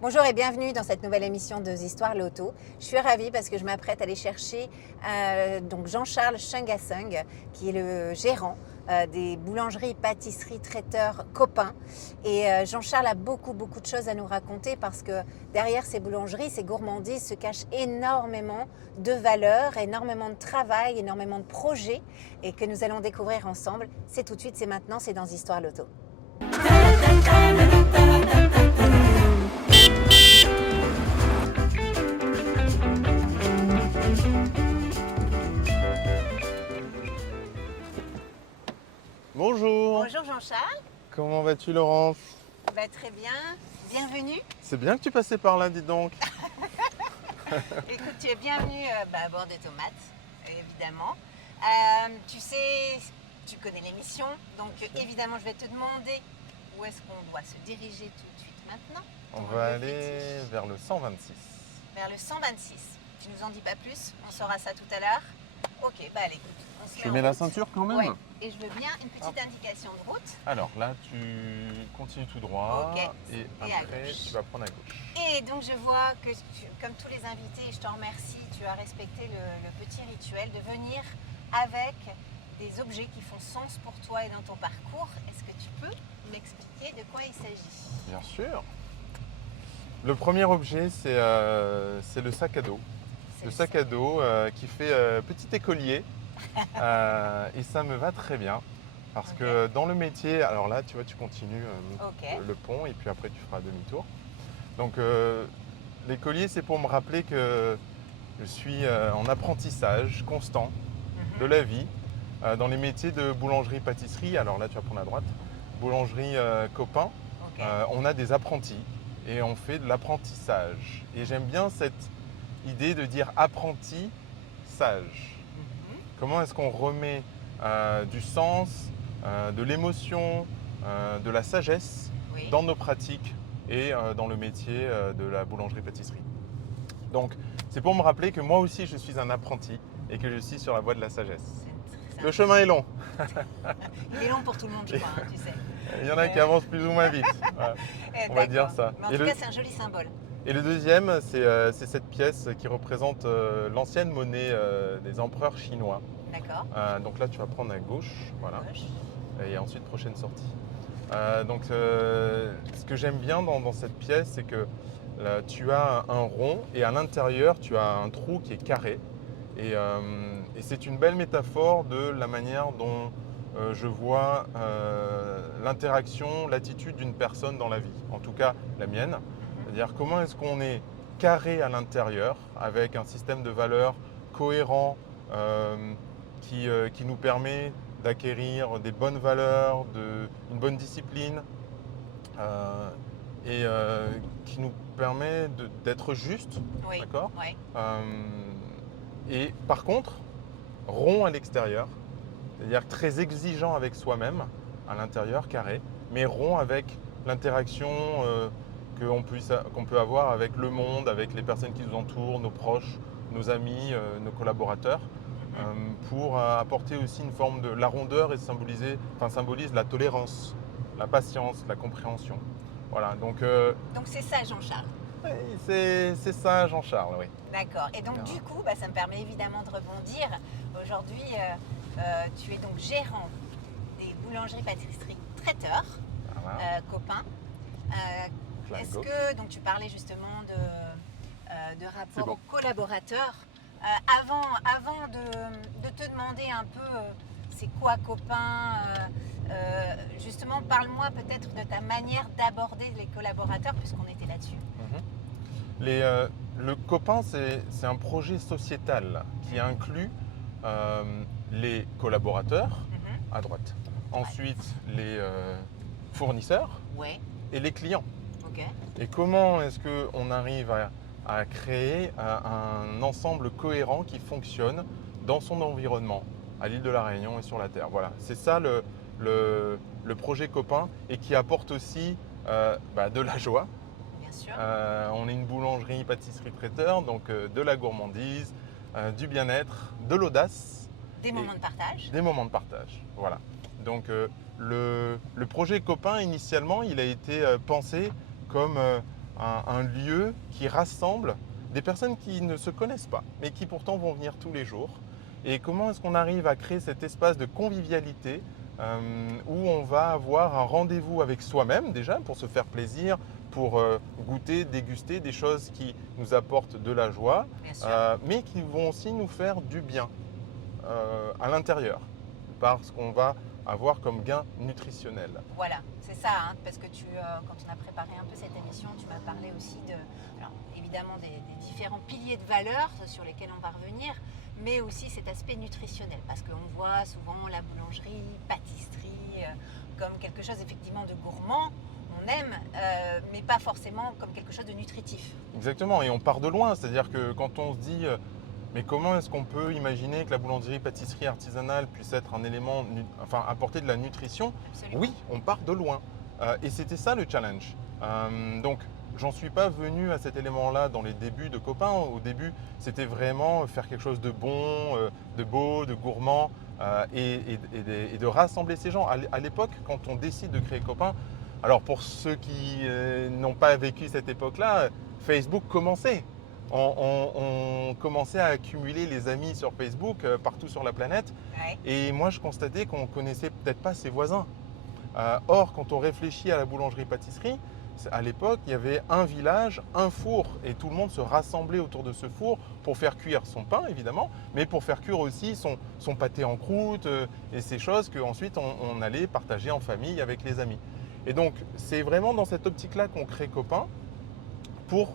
Bonjour et bienvenue dans cette nouvelle émission de Histoires Loto. Je suis ravie parce que je m'apprête à aller chercher donc Jean-Charles Chengasung, qui est le gérant des boulangeries, pâtisseries, traiteurs copains. Et Jean-Charles a beaucoup de choses à nous raconter parce que derrière ces boulangeries, ces gourmandises se cachent énormément de valeurs, énormément de travail, énormément de projets et que nous allons découvrir ensemble. C'est tout de suite, c'est maintenant, c'est dans Histoires Loto. Bonjour, Bonjour Jean-Charles. comment vas-tu Laurence? Très bien, bienvenue. C'est bien que tu passais par là, dis donc. Écoute, tu es bienvenue à bord des tomates, évidemment. Tu sais, tu connais l'émission, donc évidemment je vais te demander où est-ce qu'on doit se diriger tout de suite maintenant. On Dans va le aller fétiche. vers le 126. Vers le 126. Tu nous en dis pas plus, on saura ça tout à l'heure. Ok, allez, écoute, on se met Je en mets la route. ceinture quand même. Ouais, et je veux bien une petite indication de route. Alors là, tu continues tout droit Ok. et Et à après gauche. tu vas prendre à gauche. Et donc je vois que, comme tous les invités, je t'en remercie, tu as respecté le petit rituel de venir avec des objets qui font sens pour toi et dans ton parcours. Est-ce que tu peux m'expliquer de quoi il s'agit? Bien sûr. Le premier objet, c'est le sac à dos. C'est Le sac à dos qui fait petit écolier. Et ça me va très bien. Parce que dans le métier, alors là, tu vois, tu continues Ok. le pont et puis après tu feras demi-tour. Donc l'écolier, c'est pour me rappeler que je suis en apprentissage constant de la vie dans les métiers de boulangerie-pâtisserie. Alors là, tu vas prendre à droite. Boulangerie copain, Ok. on a des apprentis et on fait de l'apprentissage. Et j'aime bien cette idée de dire apprenti sage. Comment est-ce qu'on remet du sens, de l'émotion, de la sagesse Oui. dans nos pratiques et dans le métier de la boulangerie-pâtisserie. Donc, c'est pour me rappeler que moi aussi, je suis un apprenti et que je suis sur la voie de la sagesse. Le chemin est long. Il est long pour tout le monde, je crois, tu sais. Il y en a qui avancent plus ou moins vite. Voilà. On va dire ça. Mais en Et tout le- cas, c'est un joli symbole. Et le deuxième, c'est cette pièce qui représente l'ancienne monnaie des empereurs chinois. D'accord. Donc là, tu vas prendre à gauche. Voilà. Gauche. Et ensuite prochaine sortie. Ce que j'aime bien dans cette pièce, c'est que là, tu as un rond et à l'intérieur, tu as un trou qui est carré. Et c'est une belle métaphore de la manière dont je vois l'interaction, l'attitude d'une personne dans la vie, en tout cas la mienne. C'est-à-dire comment est-ce qu'on est carré à l'intérieur avec un système de valeurs cohérent qui nous permet d'acquérir des bonnes valeurs, une bonne discipline et qui nous permet d'être juste, Oui. d'accord. Oui. Et par contre, rond à l'extérieur, c'est-à-dire très exigeant avec soi-même à l'intérieur, carré, mais rond avec l'interaction qu'on peut avoir avec le monde, avec les personnes qui nous entourent, nos proches, nos amis, nos collaborateurs, pour apporter aussi une forme de la rondeur et symbolise la tolérance, la patience, la compréhension. Voilà, donc Donc c'est ça, Jean-Charles. oui, c'est ça Jean-Charles, oui. D'accord. Et donc Bien. du coup, ça me permet évidemment de rebondir. Aujourd'hui, tu es donc gérant des boulangeries, pâtisseries, traiteurs, Voilà. copains. Là, Est-ce gauche. que, donc tu parlais justement de rapport bon. aux collaborateurs. Avant de te demander un peu c'est quoi copain, justement parle-moi peut-être de ta manière d'aborder les collaborateurs puisqu'on était là-dessus. Le copain, c'est un projet sociétal qui inclut les collaborateurs à droite, ensuite les fournisseurs Ouais, et les clients. ok. Et comment est-ce qu'on arrive à créer un ensemble cohérent qui fonctionne dans son environnement, à l'île de la Réunion et sur la Terre. Voilà, c'est ça le projet copain et qui apporte aussi de la joie. Bien sûr. On est une boulangerie, pâtisserie, traiteur, donc de la gourmandise, du bien-être, de l'audace. Des moments de partage. Des moments de partage, voilà. Donc le projet copain, initialement, il a été pensé comme un lieu qui rassemble des personnes qui ne se connaissent pas, mais qui pourtant vont venir tous les jours. Et comment est-ce qu'on arrive à créer cet espace de convivialité où on va avoir un rendez-vous avec soi-même déjà pour se faire plaisir, pour goûter, déguster des choses qui nous apportent de la joie, Bien sûr. mais qui vont aussi nous faire du bien à l'intérieur, parce qu'on va avoir comme gain nutritionnel. Voilà, c'est ça, hein, parce que quand on a préparé un peu cette émission, tu m'as parlé aussi alors, évidemment des différents piliers de valeurs sur lesquels on va revenir, mais aussi cet aspect nutritionnel, parce qu'on voit souvent la boulangerie, pâtisserie, comme quelque chose effectivement de gourmand, on aime, mais pas forcément comme quelque chose de nutritif. Exactement, et on part de loin, c'est-à-dire que quand on se dit mais comment est-ce qu'on peut imaginer que la boulangerie-pâtisserie artisanale puisse être un élément, enfin apporter de la nutrition? Absolument. Oui, on part de loin. Et c'était ça le challenge. Donc, j'en suis pas venu à cet élément-là dans les débuts de Copain. Au début, c'était vraiment faire quelque chose de bon, de beau, de gourmand et de rassembler ces gens. À l'époque, quand on décide de créer Copain, alors pour ceux qui n'ont pas vécu cette époque-là, Facebook commençait. On commençait à accumuler les amis sur Facebook partout sur la planète. Ouais. Et moi, je constatais qu'on ne connaissait peut-être pas ses voisins. Or, quand on réfléchit à la boulangerie-pâtisserie, à l'époque, il y avait un village, un four, et tout le monde se rassemblait autour de ce four pour faire cuire son pain, évidemment, mais pour faire cuire aussi son pâté en croûte et ces choses qu'ensuite on allait partager en famille avec les amis. Et donc, c'est vraiment dans cette optique-là qu'on crée Copain pour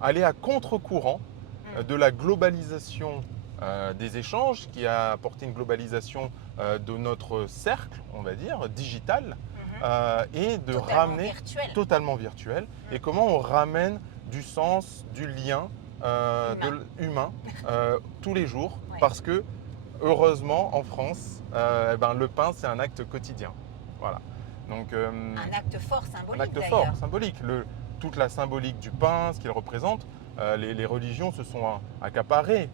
aller à contre-courant de la globalisation des échanges, qui a apporté une globalisation de notre cercle, on va dire, digital, et de Totalement ramener virtuel. totalement virtuel, et comment on ramène du sens, du lien humain tous les jours, Ouais. parce que heureusement en France, le pain c'est un acte quotidien. Voilà. Donc, Un acte fort symbolique un acte d'ailleurs. fort, symbolique. Toute la symbolique du pain, ce qu'il représente, les religions se sont accaparées,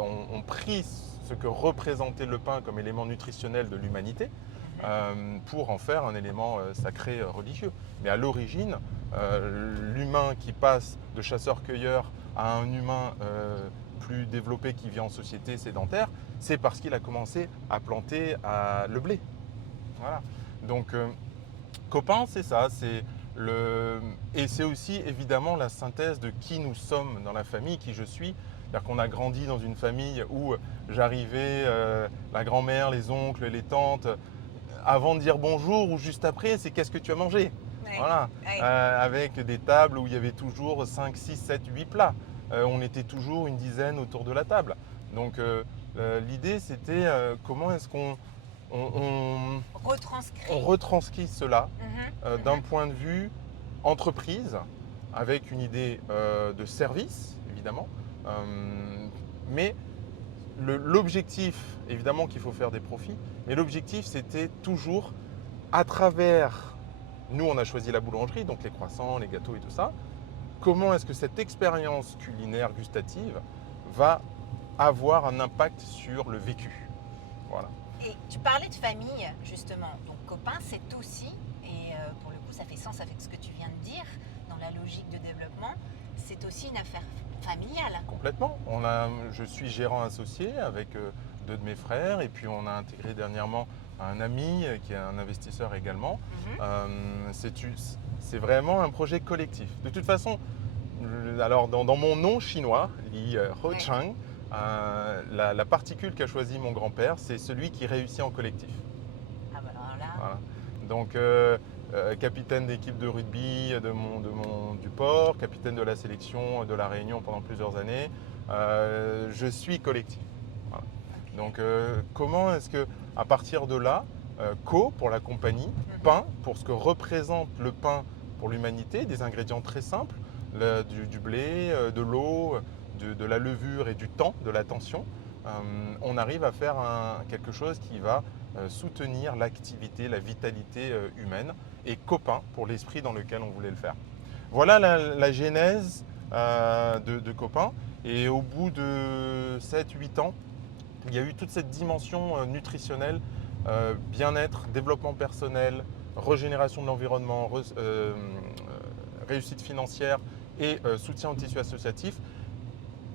ont pris ce que représentait le pain comme élément nutritionnel de l'humanité pour en faire un élément sacré religieux. Mais à l'origine, l'humain qui passe de chasseur-cueilleur à un humain plus développé qui vit en société sédentaire, c'est parce qu'il a commencé à planter le blé. Voilà. Donc, Copain, c'est ça. Et c'est aussi évidemment la synthèse de qui nous sommes dans la famille, qui je suis. C'est-à-dire qu'on a grandi dans une famille où j'arrivais, la grand-mère, les oncles, les tantes, avant de dire bonjour ou juste après, c'est qu'est-ce que tu as mangé? Ouais. Voilà. Ouais. Avec des tables où il y avait toujours 5, 6, 7, 8 plats. On était toujours une dizaine autour de la table. Donc l'idée, c'était comment est-ce qu'on retranscrit cela d'un point de vue entreprise, avec une idée de service, évidemment. Mais l'objectif, évidemment qu'il faut faire des profits, mais l'objectif, c'était toujours à travers, nous on a choisi la boulangerie, donc les croissants, les gâteaux et tout ça, comment est-ce que cette expérience culinaire gustative va avoir un impact sur le vécu. Voilà. Et tu parlais de famille, justement. Donc, Copain, c'est aussi, et pour le coup, ça fait sens avec ce que tu viens de dire, dans la logique de développement, c'est aussi une affaire familiale. Complètement. Je suis gérant associé avec deux de mes frères, et puis on a intégré dernièrement un ami qui est un investisseur également. C'est vraiment un projet collectif. De toute façon, alors dans mon nom chinois, Li Ho-Chang, la particule qu'a choisi mon grand-père, c'est celui qui réussit en collectif. Ah bah alors là. Voilà. Donc, capitaine d'équipe de rugby du port, capitaine de la sélection de la Réunion pendant plusieurs années, je suis collectif. Voilà. Donc, comment est-ce que, à partir de là, Co pour la compagnie, pain pour ce que représente le pain pour l'humanité, des ingrédients très simples, du blé, de l'eau, de la levure et du temps, de l'attention, on arrive à faire quelque chose qui va soutenir l'activité, la vitalité humaine, et Copain pour l'esprit dans lequel on voulait le faire. Voilà la genèse de Copain, et au bout de 7-8 ans, il y a eu toute cette dimension nutritionnelle, bien-être, développement personnel, régénération de l'environnement, réussite financière et soutien au tissu associatif,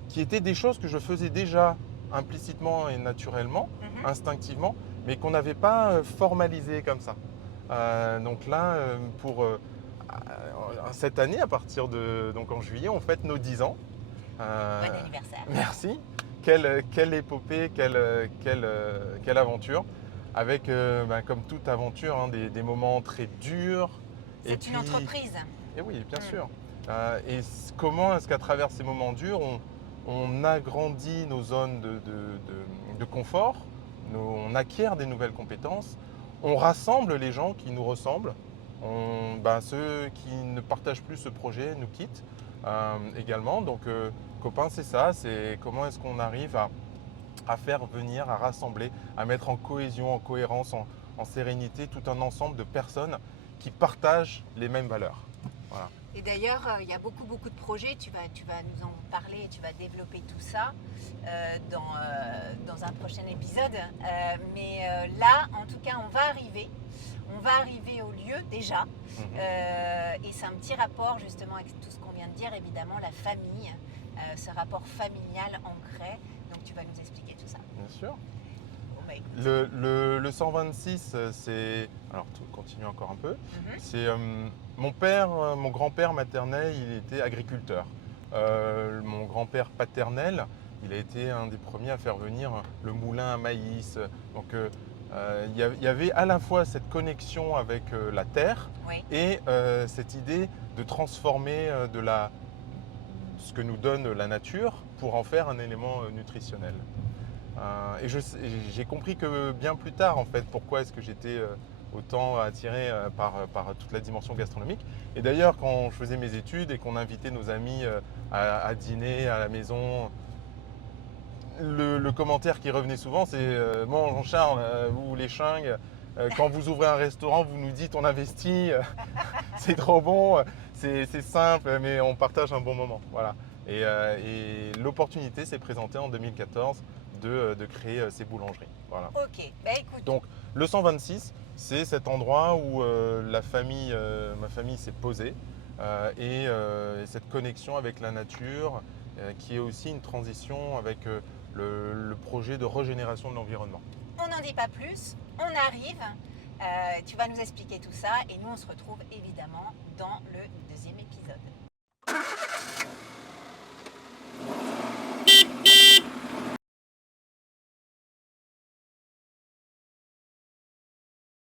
qui étaient des choses que je faisais déjà implicitement et naturellement, instinctivement, mais qu'on n'avait pas formalisé comme ça. Donc là, pour cette année, à partir de donc en juillet, on fête nos 10 ans. Bon anniversaire. Merci. Quelle épopée, quelle aventure. Avec, comme toute aventure, hein, des moments très durs. C'est une entreprise. Et oui, bien sûr. Comment est-ce qu'à travers ces moments durs, on agrandit nos zones de confort, on acquiert des nouvelles compétences, on rassemble les gens qui nous ressemblent, ceux qui ne partagent plus ce projet nous quittent également. Donc, copains, c'est ça, c'est comment est-ce qu'on arrive à faire venir, à rassembler, à mettre en cohésion, en cohérence, en sérénité tout un ensemble de personnes qui partagent les mêmes valeurs. Voilà. Et d'ailleurs, il y a beaucoup de projets, tu vas nous en parler, tu vas développer tout ça dans un prochain épisode. Mais là, en tout cas, on va arriver au lieu déjà. Et c'est un petit rapport justement avec tout ce qu'on vient de dire, évidemment, la famille, ce rapport familial ancré. Donc tu vas nous expliquer tout ça. Bien sûr. Bon, bah, écoute. Le 126, c'est... Alors, continue encore un peu. C'est mon grand-père maternel, il était agriculteur. Mon grand-père paternel, il a été un des premiers à faire venir le moulin à maïs. Donc, il y avait à la fois cette connexion avec la terre et cette idée de transformer ce que nous donne la nature pour en faire un élément nutritionnel. Et j'ai compris que bien plus tard, en fait, pourquoi est-ce que j'étais autant attiré par toute la dimension gastronomique. Et d'ailleurs, quand je faisais mes études et qu'on invitait nos amis à dîner à la maison, le commentaire qui revenait souvent, c'est bon, Jean-Charles, vous les chingues, quand vous ouvrez un restaurant, vous nous dites on investit, c'est trop bon, c'est simple, mais on partage un bon moment. Voilà. Et l'opportunité s'est présentée en 2014 de créer ces boulangeries. Voilà. Ok, bah écoute. Donc le 126, c'est cet endroit où ma famille s'est posée et cette connexion avec la nature qui est aussi une transition avec le projet de régénération de l'environnement. On n'en dit pas plus, on arrive, tu vas nous expliquer tout ça et nous on se retrouve évidemment dans le deuxième épisode.